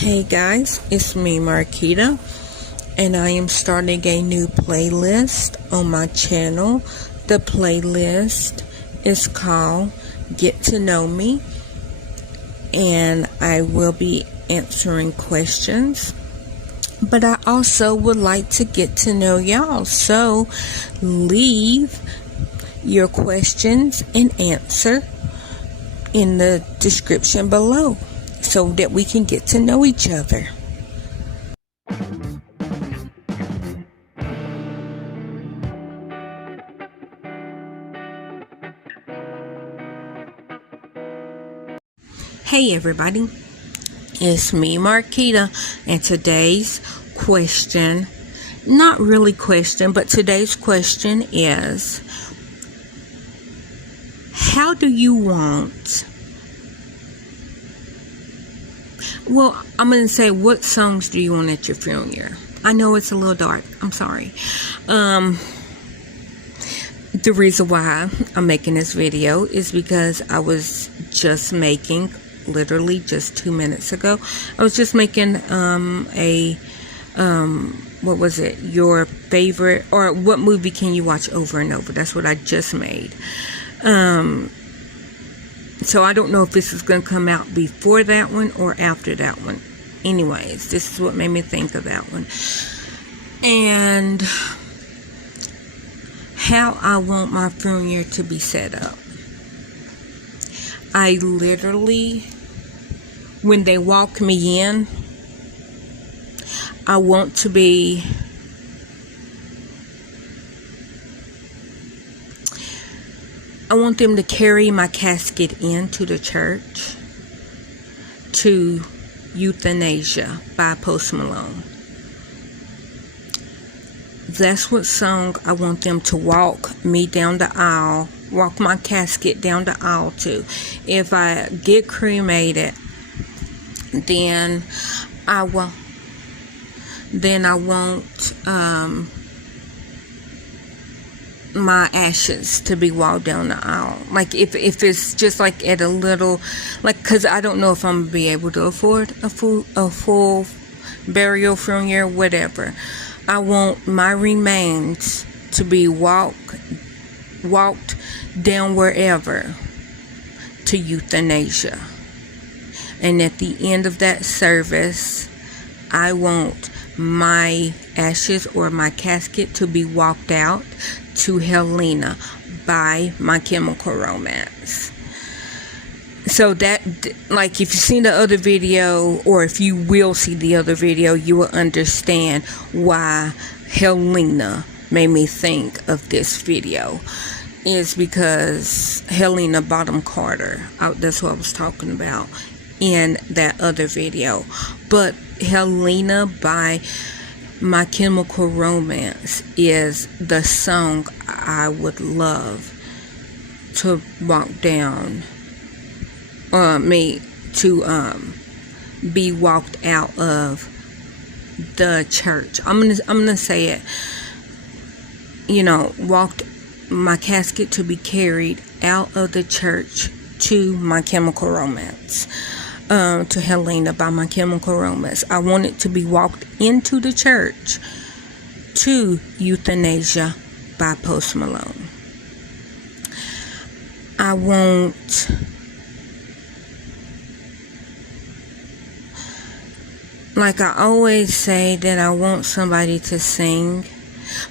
Hey guys, it's me Marquita, and I am starting a new playlist on my channel. The playlist is called Get to Know Me, and I will be answering questions, but I also would like to get to know y'all, so leave your questions and answer in the description below so that we can get to know each other. Hey everybody, it's me Marquita, and today's question, not really question, but today's question is, how do you want, well, I'm going to say, what songs do you want at your funeral? I know it's a little dark, I'm sorry. The reason why I'm making this video is because I was just making, literally just 2 minutes ago, I was just making what was it, your favorite, or what movie can you watch over and over? That's what I just made. So I don't know if this is going to come out before that one or after that one. Anyways, this is what made me think of that one. And how I want my funeral to be set up. I literally, when they walk me in, I want to be, I want them to carry my casket into the church to Euthanasia by Post Malone. That's what song I want them to walk me down the aisle, walk my casket down the aisle to. If I get cremated, then I want my ashes to be walked down the aisle. Like if it's just like at a little, like, because I don't know if I'm gonna be able to afford a full burial funeral, whatever. I want my remains to be walked down wherever to euthanasia. And at the end of that service, I want my ashes or my casket to be walked out to Helena by My Chemical Romance. So that, like, if you've seen the other video, or if you will see the other video, you will understand why Helena made me think of this video. Is because Helena Bonham Carter, that's what I was talking about in that other video. But Helena by My Chemical Romance is the song I would love to walk down, be walked out of the church. I'm gonna say it, walked, my casket to be carried out of the church to My Chemical Romance, to Helena by My Chemical Romance. I want it to be walked into the church to Euthanasia by Post Malone. I want, like I always say, that I want somebody to sing,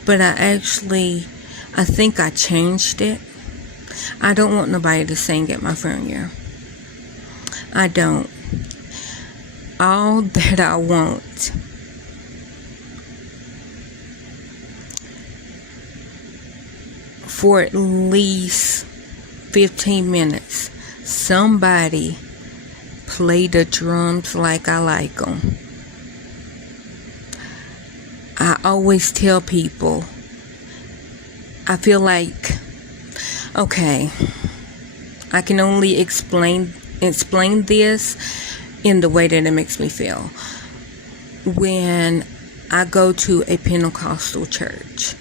but I think I changed it. I don't want nobody to sing at my funeral. I don't. All that I want for at least 15 minutes, somebody play the drums like I like them. I always tell people, I feel like, okay, I can only explain this in the way that it makes me feel. When I go to a Pentecostal church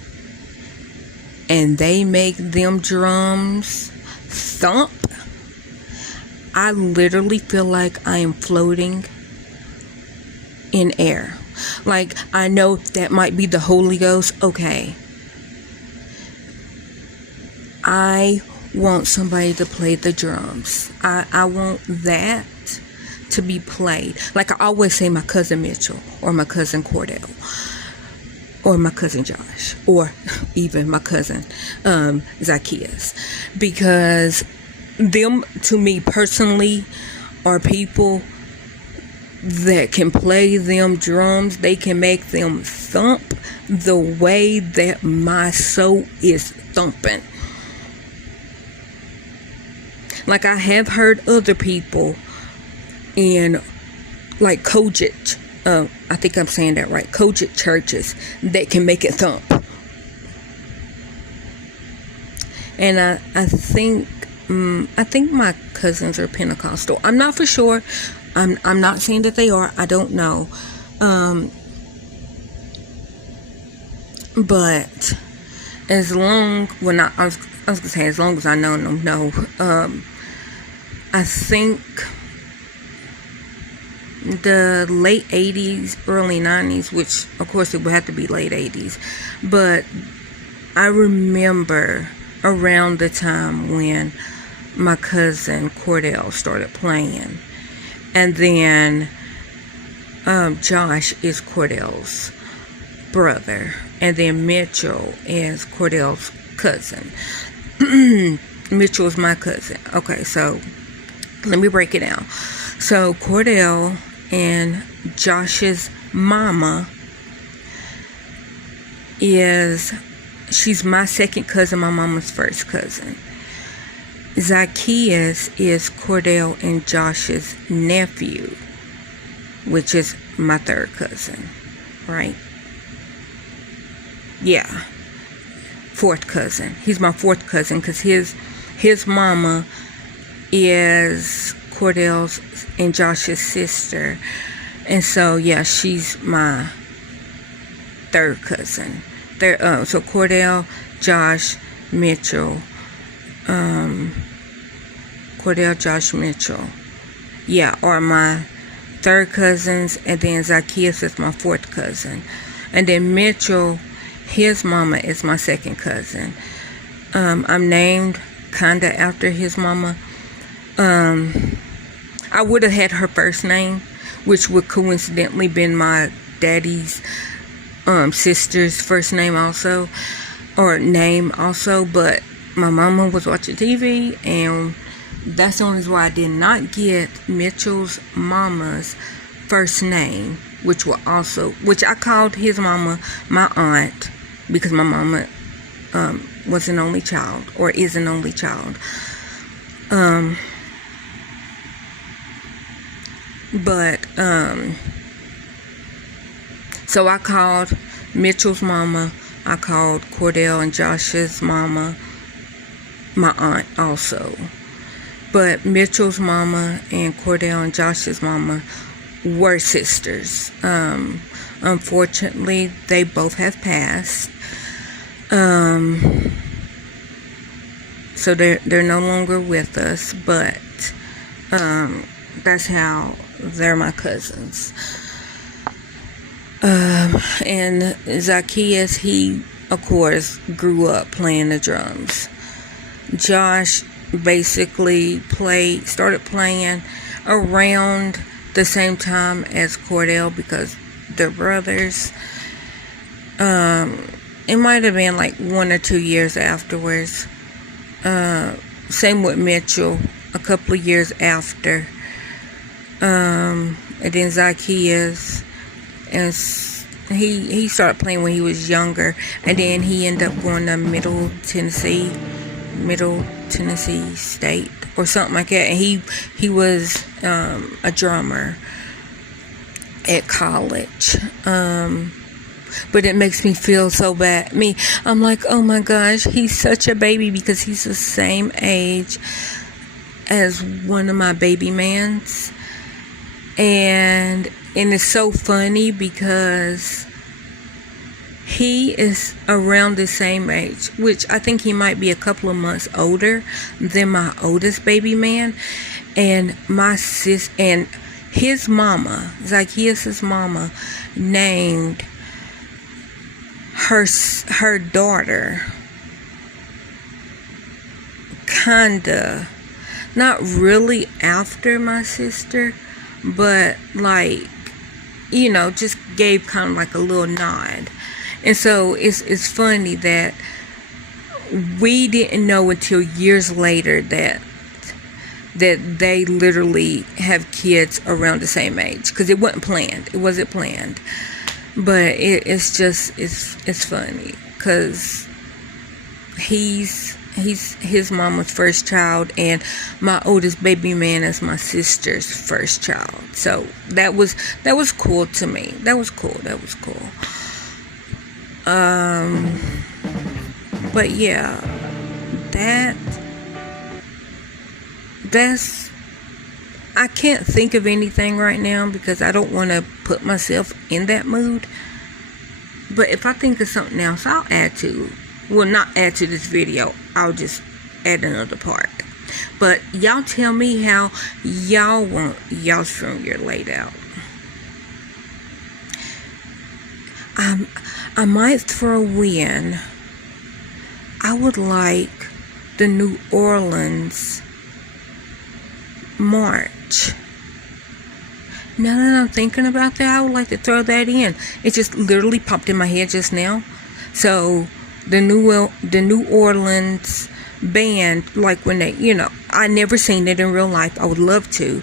and they make them drums thump, I literally feel like I am floating in air. Like, I know that might be the Holy Ghost. Okay. I want somebody to play the drums. I want that to be played. Like I always say, my cousin Mitchell, or my cousin Cordell, or my cousin Josh, or even my cousin Zacchaeus, because them, to me personally, are people that can play them drums. They can make them thump the way that my soul is thumping. Like, I have heard other people in, like, Kojic, I think I'm saying that right, Kojic churches that can make it thump. And I think my cousins are Pentecostal. I'm not for sure. I'm not saying that they are. I don't know. But as long, I was gonna say, as long as I know them, no. I think the late 80s, early 90s, which of course it would have to be late 80s, but I remember around the time when my cousin Cordell started playing, and then Josh is Cordell's brother, and then Mitchell is Cordell's cousin. Mitchell is my cousin. Okay, so let me break it down. So Cordell and Josh's mama she's my second cousin, my mama's first cousin. Zacchaeus is Cordell and Josh's nephew, which is my third cousin, right? Yeah, fourth cousin. He's my fourth cousin because his mama is Cordell's and Josh's sister, and so yeah, she's my third cousin. So Cordell, Josh, Mitchell, Cordell, Josh, Mitchell, yeah, are my third cousins, and then Zacchaeus is my fourth cousin, and then Mitchell, his mama is my second cousin. I'm named kinda after his mama. I would have had her first name, which would coincidentally been my daddy's sister's first name also, or name also, but my mama was watching TV, and that's the only reason why I did not get Mitchell's mama's first name, which I called his mama my aunt, because my mama was an only child, or is an only child. So I called Mitchell's mama, I called Cordell and Josh's mama my aunt also. But Mitchell's mama and Cordell and Josh's mama were sisters. Unfortunately, they both have passed. So they're no longer with us, but that's how they're my cousins. And Zacchaeus, he of course grew up playing the drums. Josh basically started playing around the same time as Cordell, because they're brothers. It might have been like 1 or 2 years afterwards. Same with Mitchell, a couple of years after. And then Zacchaeus, and he started playing when he was younger, and then he ended up going to Middle Tennessee State or something like that, and he was a drummer at college. But it makes me feel so bad. I'm like, oh my gosh, he's such a baby, because he's the same age as one of my baby mans. And it's so funny because he is around the same age, which I think he might be a couple of months older than my oldest baby man. And my sis, and his mama, Zacchaeus' mama, named her daughter kinda, not really after my sister, but like, just gave kind of like a little nod. And so it's funny that we didn't know until years later that they literally have kids around the same age, because it wasn't planned. But it's funny, because he's his mama's first child, and my oldest baby man is my sister's first child. So that was cool to me. That was cool. But yeah, that's I can't think of anything right now because I don't want to put myself in that mood. But if I think of something else, I'll not add to this video. I'll just add another part. But y'all tell me how y'all want y'all's film year laid out. I might throw in, I would like the New Orleans March. Now that I'm thinking about that, I would like to throw that in. It just literally popped in my head just now. So the New Orleans band, like when they, I never seen it in real life. I would love to,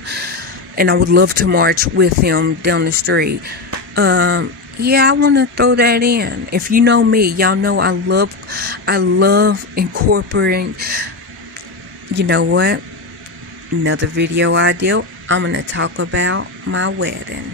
and I would love to march with them down the street. Yeah, I want to throw that in. If you know me, y'all know I love incorporating. You know what? Another video idea. I'm going to talk about my wedding.